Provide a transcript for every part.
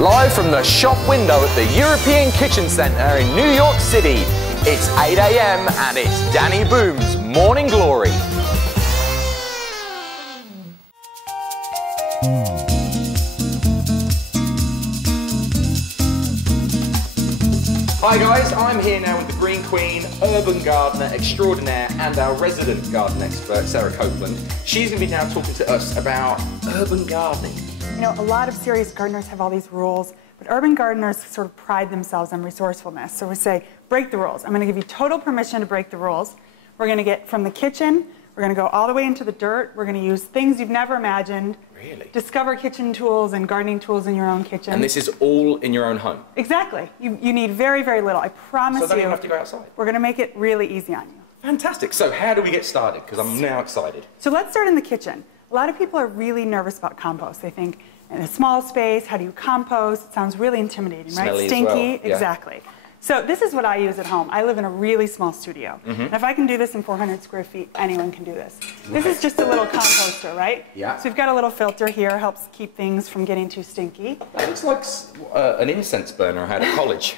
Live from the shop window at the European Kitchen Centre in New York City, it's 8 a.m. and it's Danny Boome's Morning Glory. Hi guys, I'm here now with the Green Queen, urban gardener extraordinaire and our resident garden expert, Sarah Copeland. She's going to be now talking to us about urban gardening. You know, a lot of serious gardeners have all these rules, but urban gardeners sort of pride themselves on resourcefulness. So we say, break the rules. I'm going to give you total permission to break the rules. We're going to get from the kitchen, we're going to go all the way into the dirt. We're going to use things you've never imagined. Really? Discover kitchen tools and gardening tools in your own kitchen. And this is all in your own home? Exactly. You need very, very little. I promise you. So don't even have to go outside? We're going to make it really easy on you. Fantastic. So how do we get started? Because I'm now excited. So let's start in the kitchen. A lot of people are really nervous about compost. They think, in a small space, how do you compost? It sounds really intimidating, right? Smelly Stinky, as well. Yeah. Exactly. So this is what I use at home. I live in a really small studio. And if I can do this in 400 square feet, anyone can do this. This is just a little composter, right? Yeah. So we've got a little filter here, helps keep things from getting too stinky. That looks like an incense burner I had at college.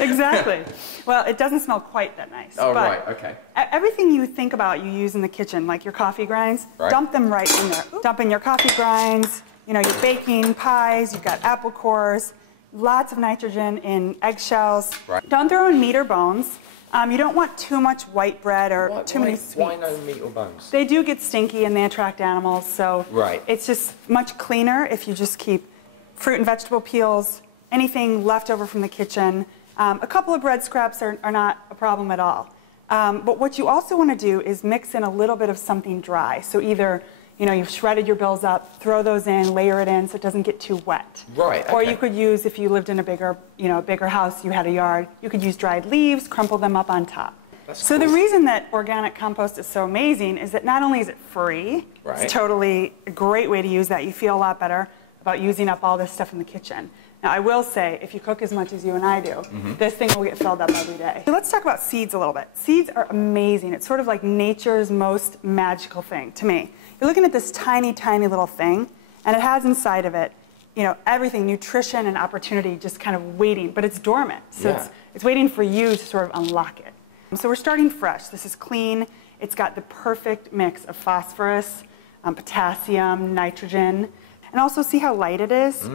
Exactly. Well, it doesn't smell quite that nice. Oh, but right, okay. Everything you think about you use in the kitchen, like your coffee grinds, dump them right in there. Dump in your coffee grinds, you know, your baking pies, you've got apple cores, lots of nitrogen in eggshells. Right. Don't throw in meat or bones. You don't want too much white bread or too many sweets. Why no meat or bones? They do get stinky and they attract animals, so it's just much cleaner if you just keep fruit and vegetable peels, anything left over from the kitchen. A couple of bread scraps are not a problem at all. But what you also want to do is mix in a little bit of something dry. So either, you know, you've shredded your bills up, throw those in, layer it in so it doesn't get too wet. Right, okay. Or you could use, if you lived in a bigger, bigger house, you had a yard, you could use dried leaves, crumple them up on top. So the reason that organic compost is so amazing is that not only is it free, it's totally a great way to use that. You feel a lot better about using up all this stuff in the kitchen. Now, I will say, if you cook as much as you and I do, this thing will get filled up every day. So let's talk about seeds a little bit. Seeds are amazing. It's sort of like nature's most magical thing to me. You're looking at this tiny, tiny little thing, and it has inside of it, you know, everything, nutrition and opportunity just kind of waiting, but it's dormant. So it's waiting for you to sort of unlock it. So we're starting fresh. This is clean. It's got the perfect mix of phosphorus, potassium, nitrogen, and also see how light it is?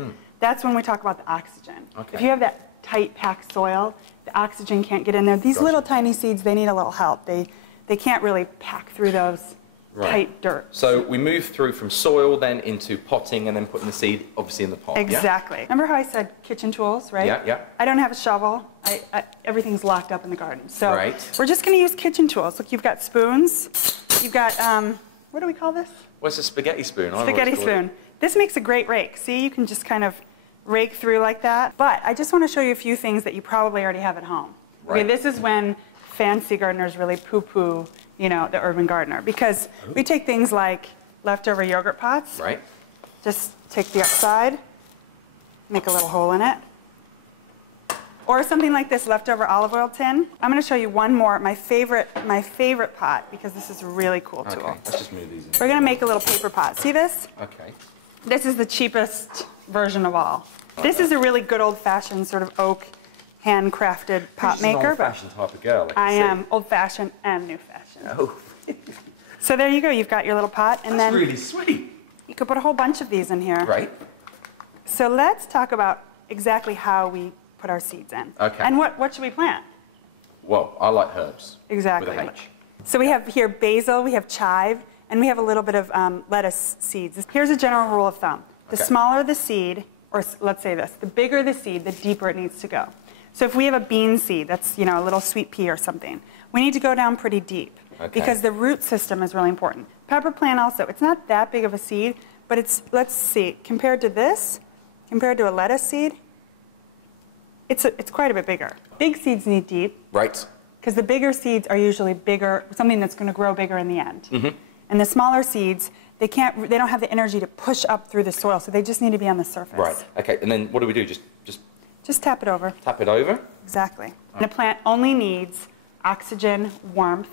That's when we talk about the oxygen. If you have that tight packed soil, the oxygen can't get in there. These little tiny seeds, they need a little help. They can't really pack through those tight dirt. So we move through from soil then into potting and then putting the seed obviously in the pot. Exactly. Remember how I said kitchen tools, right? Yeah. I don't have a shovel. Everything's locked up in the garden. So we're just going to use kitchen tools. Look, you've got spoons. You've got, what do we call this? What's a spaghetti spoon? Spaghetti spoon. This makes a great rake. See, you can just kind of rake through like that. But I just want to show you a few things that you probably already have at home. Okay, this is when fancy gardeners really poo-poo, you know, the urban gardener. Because we take things like leftover yogurt pots. Just take the upside, make a little hole in it. Or something like this leftover olive oil tin. I'm going to show you one more, my favorite pot, because this is a really cool tool. Okay, let's just move these in. We're going to make a little paper pot. See this? Okay. This is the cheapest version of all. This is a really good old-fashioned sort of oak handcrafted pot maker. An old-fashioned type of girl. I am old-fashioned and new-fashioned. Oh. So there you go. You've got your little pot, and That's really sweet. You could put a whole bunch of these in here. So let's talk about exactly how we put our seeds in. Okay. And what should we plant? Well, I like herbs. Exactly. With a H. So we have here basil, we have chive, and we have a little bit of lettuce seeds. Here's a general rule of thumb. The smaller the seed, or let's say this, the bigger the seed, the deeper it needs to go. So if we have a bean seed, that's, you know, a little sweet pea or something, we need to go down pretty deep because the root system is really important. Pepper plant also, it's not that big of a seed, but it's, let's see, compared to this, compared to a lettuce seed, it's quite a bit bigger. Big seeds need deep. Because the bigger seeds are usually bigger, something that's going to grow bigger in the end. And the smaller seeds, they don't have the energy to push up through the soil, so they just need to be on the surface. Okay, and then what do we do? Just tap it over. Tap it over? Exactly. And a plant only needs oxygen, warmth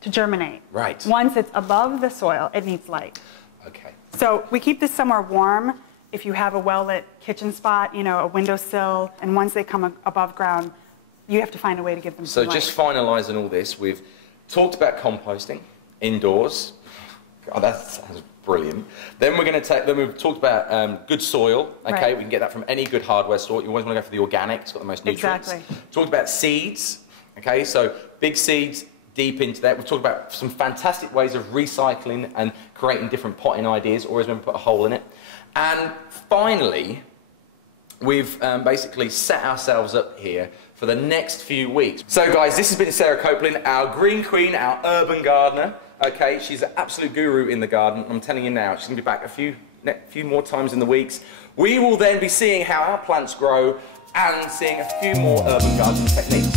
to germinate. Once it's above the soil, it needs light. Okay. So we keep this somewhere warm if you have a well-lit kitchen spot, you know, a windowsill, and once they come above ground, you have to find a way to give them some light. So just finalising all this, we've talked about composting indoors. God, that sounds brilliant. Then we're going to take, then we've talked about good soil. Okay, right. We can get that from any good hardware store. You always want to go for the organic, it's got the most nutrients. Exactly. Talked about seeds. Okay, so big seeds, deep into that. We've talked about some fantastic ways of recycling and creating different potting ideas, always when we put a hole in it. And finally, we've basically set ourselves up here for the next few weeks. So guys, this has been Sarah Copeland, our green queen, our urban gardener. Okay, she's an absolute guru in the garden. I'm telling you now, she's going to be back a few more times in the weeks. We will then be seeing how our plants grow and seeing a few more urban gardening techniques.